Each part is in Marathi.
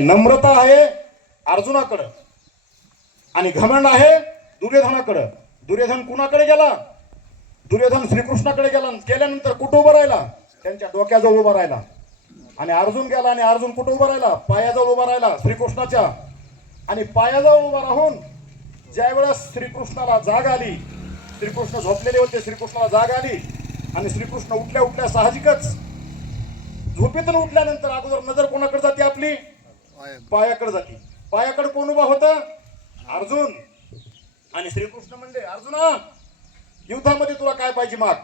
नम्रता आहे अर्जुनाकडं आणि घमंड आहे दुर्योधनाकडं. दुर्योधन कुणाकडे गेला? दुर्योधन श्रीकृष्णाकडे गेला. गेल्यानंतर कुठं उभं राहिला? त्यांच्या डोक्याजवळ उभा राहिला. आणि अर्जुन गेला आणि अर्जुन कुठं उभा राहिला? पायाजवळ उभा राहिला श्रीकृष्णाच्या. आणि पायाजवळ उभा राहून ज्या वेळेस श्रीकृष्णाला जाग आली, श्रीकृष्ण झोपलेले होते, श्रीकृष्णाला जाग आली आणि श्रीकृष्ण उठल्या उठल्या साहजिकच झोपेतून उठल्यानंतर अगोदर नजर कोणाकडे जाते? आपली पायाकडे जाते. पायाकडे कोण उभा होता? अर्जुन. आणि श्रीकृष्ण म्हणले, अर्जुना युद्धामध्ये तुला काय पाहिजे माग?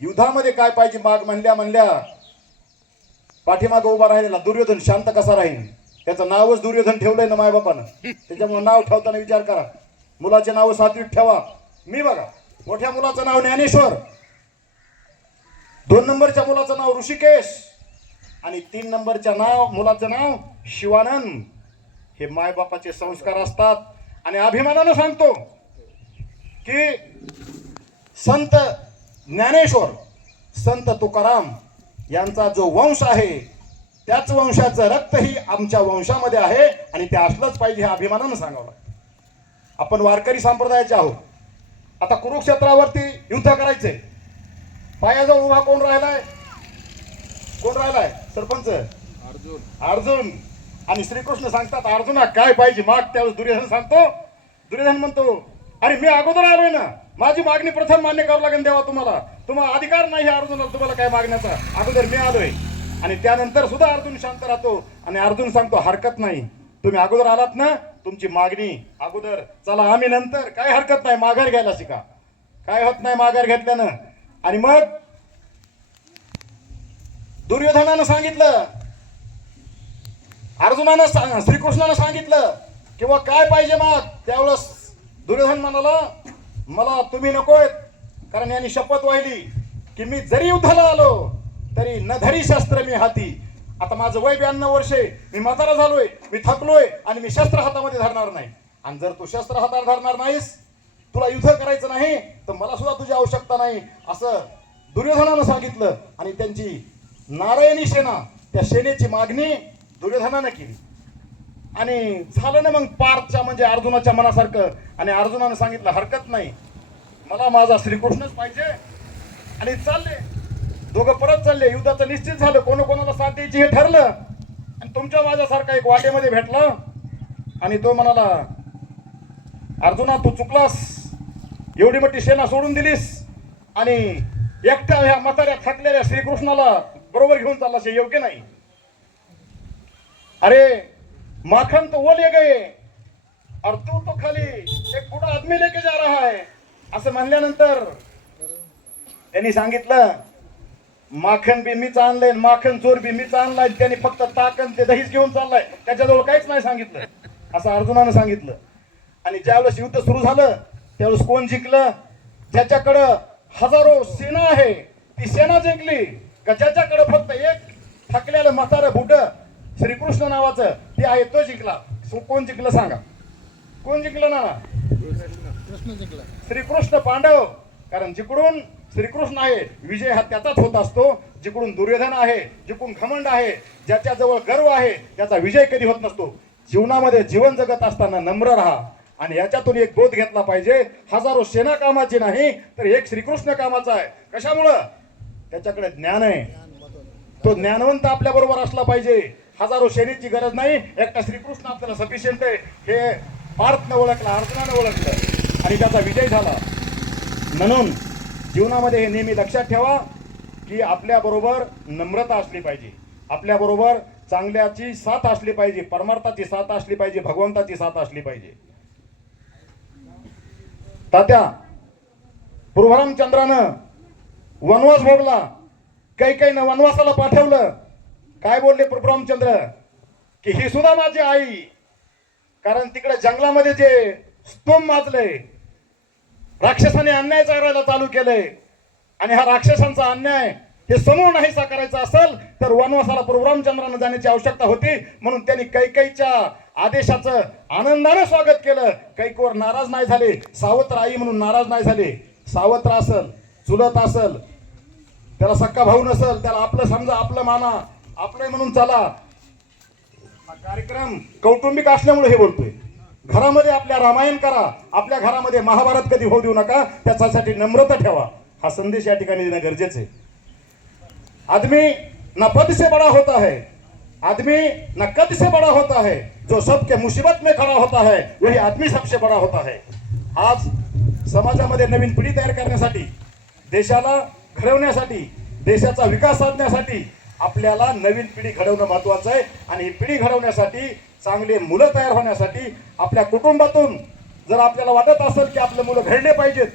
युद्धामध्ये काय पाहिजे माग? म्हणल्या पाठीमाग उभा राहिलेला दुर्योधन शांत कसा राहील? त्याचं नावच दुर्योधन ठेवलंय ना मायबापानं. त्याच्यामुळे नाव ठेवताना विचार करा. मुलाचे नाव सात्विक ठेवा. मी बघा, मोठ्या मुलाचं नाव ज्ञानेश्वर, 2 नंबरच्या मुलाचं नाव ऋषिकेश आणि 3 नंबरच्या मुलाचं नाव शिवानंद. हे मायबापाचे संस्कार असतात. आणि अभिमानानं सांगतो की संत ज्ञानेश्वर, संत तुकाराम यांचा जो वंश आहे त्याच वंशाचं रक्तही आमच्या वंशामध्ये आहे आणि ते असलंच पाहिजे हे अभिमानानं सांगावं लागतं. आपण वारकरी संप्रदायाचे आहोत. आता कुरुक्षेत्रावरती युद्ध करायचंय. पायाजवळ उभा कोण राहिलाय? कोण राहिलाय? सरपंच अर्जुन. आणि श्रीकृष्ण सांगतात, अर्जुना काय पाहिजे माग? त्यावेळेस दुर्योधन सांगतो, दुर्योधन म्हणतो, अरे मी अगोदर आलोय ना, माझी मागणी प्रथम मान्य करावं लागेल देवा. तुम्हाला अधिकार नाही अर्जुनाला तुम्हाला काय मागण्याचा. अगोदर मी आलोय. आणि त्यानंतर सुद्धा अर्जुन शांत राहतो. आणि अर्जुन सांगतो, हरकत नाही, तुम्ही अगोदर आलात ना, तुमची मागणी अगोदर, चला आम्ही नंतर. काय हरकत नाही, माघार घ्यायला शिका. काय होत नाही माघार घेतल्यानं. आणि मग दुर्योधनानं सांगितलं, अर्जुनानं श्रीकृष्णानं सांगितलं किंवा काय पाहिजे माग. त्यावेळेस दुर्योधन म्हणाला, मला तुम्ही नकोय. कारण यांनी शपथ वाहिली की मी जरी युद्धाला आलो तरी न धरी शस्त्र मी हाती. आता माझं वय 92 वर्षे, मी म्हातारा झालोय, मी थकलोय आणि मी शस्त्र हातामध्ये धरणार नाही. आणि जर तू शस्त्र हातात धरणार नाहीस, तुला युद्ध करायचं नाही, तर मला सुद्धा तुझी आवश्यकता नाही, असं दुर्योधनानं सांगितलं. आणि त्यांची नारायणी सेना, त्या सेनेची मागणी दुर्योधनानं केली. आणि झालं ना मग पार्थच्या म्हणजे अर्जुनाच्या मनासारखं. आणि अर्जुनानं सांगितलं, हरकत नाही, मला माझा श्रीकृष्णच पाहिजे. आणि चालले दोघं, परत चालले. युद्धाचं निश्चित झालं, कोणाला साथ द्यायची हे ठरलं. आणि तुमच्या माझ्यासारखा एक वाटेमध्ये भेटला आणि तो म्हणाला, अर्जुना तू चुकलास, एवढी मोठी सेना सोडून दिलीस आणि एकट्या ह्या म्हाताऱ्या थकलेल्या श्रीकृष्णाला बरोबर घेऊन चाललास, हे योग्य नाही. अरे माखन तो वो ले गए और तू तो खाली एक बूढ़ा आदमी लेके जा रहा है. असं म्हणल्यानंतर त्यांनी सांगितलं, माखन बी मीच आणलंय, माखन चोर बी मीच आणलाय, त्यांनी फक्त ताकन ते दहीच घेऊन चाललाय, त्याच्याजवळ काहीच नाही सांगितलं, असं अर्जुनानं सांगितलं. आणि ज्यावेळेस युद्ध सुरू झालं त्यावेळेस कोण जिंकलं? ज्याच्याकडं हजारो सेना आहे ती सेना जिंकली. का ज्याच्याकडे फक्त एक थकलेलं म्हातारं बुड श्रीकृष्ण नावाचं ते आहे तो जिंकला. कोण जिंकलं सांगा? कोण जिंकलं ना? श्रीकृष्ण पांडव. कारण जिकडून श्रीकृष्ण आहे विजय हा त्याचाच होत असतो. जिकडून दुर्योधन आहे, जिकडून घमंड आहे, ज्याच्याजवळ गर्व आहे, त्याचा विजय कधी होत नसतो. जीवनामध्ये जीवन जगत असताना नम्र राहा. आणि याच्यातून एक बोध घेतला पाहिजे, हजारो सेना कामाची नाही तर एक श्रीकृष्ण कामाचा आहे. कशामुळं? त्याच्याकडे ज्ञान आहे. तो ज्ञानवंत आपल्या बरोबर असला पाहिजे. हजारो सेनेची गरज नाही, एकटा श्रीकृष्ण आपल्याला सफिशियंट आहे. हे पार्थनं ओळखलं, अर्जुनानं ओळखलं आणि त्याचा विजय झाला. म्हणून जीवनामध्ये हे नेहमी लक्षात ठेवा की आपल्या बरोबर नम्रता असली पाहिजे, आपल्या बरोबर चांगल्याची साथ असली पाहिजे, परमार्थाची साथ असली पाहिजे, भगवंताची साथ असली पाहिजे. तात्या पृथ्वीरामचंद्रानं वनवास भोगला, कैकेयीनं वनवासाला पाठवलं. काय बोलले पृथ्वीरामचंद्र? की ही सुद्धा माझी आई. कारण तिकडे जंगलामध्ये जे स्तंभ माजले, राक्षसाने अन्याय करायला चालू केलंय. आणि हा राक्षसांचा अन्याय हे समूळ नाहीसा करायचा असेल तर वनवासाला पृथ्वीरामचंद्रानं जाण्याची आवश्यकता होती. म्हणून त्यांनी कैकेयीच्या आदेशाचं आनंदाने स्वागत केलं. कैकेयीवर नाराज नाही झाले, सावत्र आई म्हणून नाराज नाही झाले. सावत्र असल, चुलत असल, त्याला सक्का भाऊ नसल, त्याला आपलं समजा, आपलं माना, आपलं म्हणून चला. हा कार्यक्रम कौटुंबिक असल्यामुळे हे बोलतोय. घरामध्ये आपल्या रामायण करा, आपल्या घरामध्ये महाभारत कधी होऊ देऊ नका, त्याच्यासाठी नम्रता ठेवा. हा संदेश या ठिकाणी देणं गरजेचं आहे. आदमी ना पद से बड़ा होता है, आदमी ना कद से बड़ा होता है, जो सबके मुसीबत में खड़ा होता है वही आदमी सबसे बड़ा होता है. आज समाजामध्ये नवीन पिढी तयार करण्यासाठी, देशाला घडवण्यासाठी, देशाचा विकास साधण्यासाठी आपल्याला नवीन पिढी घडवणं महत्वाचं आहे. आणि ही पिढी घडवण्यासाठी, चांगले मुलं तयार होण्यासाठी आपल्या कुटुंबातून जर आपल्याला वाटत असेल की आपले मुलं घडले पाहिजेत,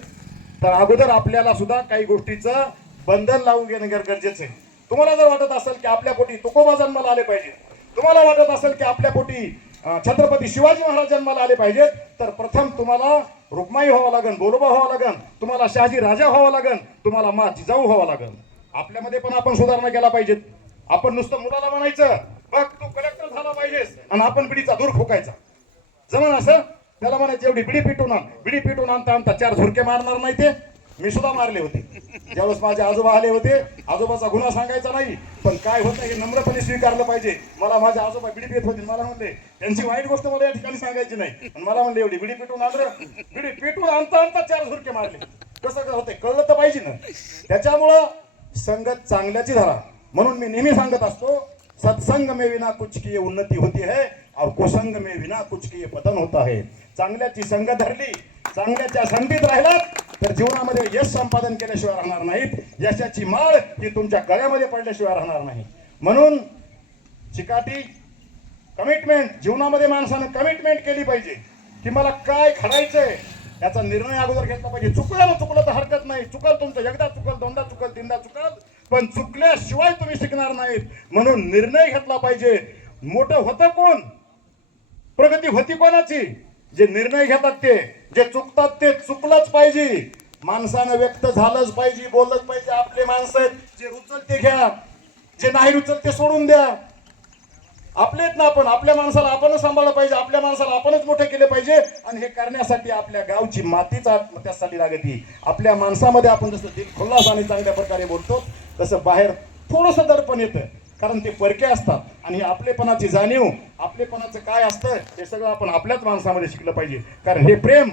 तर अगोदर आपल्याला सुद्धा काही गोष्टीचं बंधन लावून घेणं गरजेचं आहे. तुम्हाला जर वाटत असेल की आपल्या पोटी तुकोबा जन्माला आले पाहिजे, तुम्हाला वाटत असेल की आपल्या पोटी छत्रपती शिवाजी महाराज जन्माला आले पाहिजेत, तर प्रथम तुम्हाला रुक्माई व्हावं लागेल, बोलोबा व्हावं लागेल, तुम्हाला शहाजी राजा व्हावं लागेल, तुम्हाला मा जिजाऊ व्हावं लागेल. आपल्यामध्ये पण आपण सुधारणा केला पाहिजेत. आपण नुसतं मुलाला म्हणायचं बघ तू कलेक्टर झाला पाहिजेस आणि आपण बिडीचा दूर फुकायचा, जमन असं? त्याला म्हणायचं एवढी बिडी पिटून आण. बिडी पिटून आणता आणता 4 झुरके मारणार नाही ते. मी सुद्धा मारले होते ज्यावेळेस माझे आजोबा आले होते. आजोबाचा गुन्हा सांगायचा नाही, पण काय होतं हे नम्रपणे स्वीकारलं पाहिजे. मला माझे आजोबा बिडी पित होते, मला म्हणले त्यांची वाईट गोष्ट मला या ठिकाणी सांगायची नाही, पण मला म्हणले एवढी बिडी पिटून आण. बिडी पिटून आणता आणता 4 झुरके मारले. कसं होते कळलं तर पाहिजे ना. त्याच्यामुळं संगत चांगल्याची धरा. म्हणून मी नेहमी सांगत असतो, सत्संग में विना कुछ किए उन्नती होती है और कुसंग में विना कुछ किए पतन होता है. चांगल्याची संगत धरली, चांगल्याच्या संगतीत राहिलात तर जीवनामध्ये यश संपादन केल्याशिवाय राहणार नाहीत. यशाची माळ ही तुमच्या गळ्यामध्ये पडल्याशिवाय राहणार नाही. म्हणून चिकाटी, कमिटमेंट, जीवनामध्ये माणसानं कमिटमेंट केली पाहिजे की मला काय घडायचंय याचा निर्णय अगोदर घेतला पाहिजे. चुकलं तर हरकत नाही. चुकल तुमचं, एकदा चुकल, दोनदा चुकल, तीनदा चुकल, पण चुकल्याशिवाय तुम्ही शिकणार नाहीत. म्हणून निर्णय घेतला पाहिजे. मोठं होतं कोण? प्रगती होती कोणाची? जे निर्णय घेतात ते, जे चुकतात ते. चुकलंच पाहिजे, माणसानं व्यक्त झालंच पाहिजे, बोललंच पाहिजे. आपले माणसं आहेत, जे रुचल ते घ्या, जे नाही रुचल ते सोडून द्या. आपलेच ना आपण, आपल्या माणसाला आपणच सांभाळलं पाहिजे, आपल्या माणसाला आपणच मोठे केले पाहिजे. आणि हे करण्यासाठी आपल्या गावची मातीच त्यासाठी लागते. आपल्या माणसामध्ये आपण जसं दिल खुल्लास आणि चांगल्या प्रकारे बोलतो, तसं बाहेर थोडंसं दडपण येतं, कारण ते परके असतात. आणि आपलेपणाची जाणीव, आपलेपणाचं काय असतं हे सगळं आपण आपल्याच माणसामध्ये शिकलं पाहिजे. कारण हे प्रेम,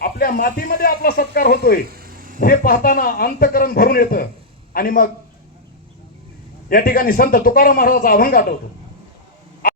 आपल्या मातीमध्ये आपला सत्कार होतोय हे पाहताना अंतःकरण भरून येतं. आणि मग या ठिकाणी संत तुकाराम महाराजाचा अभंग आठवतो.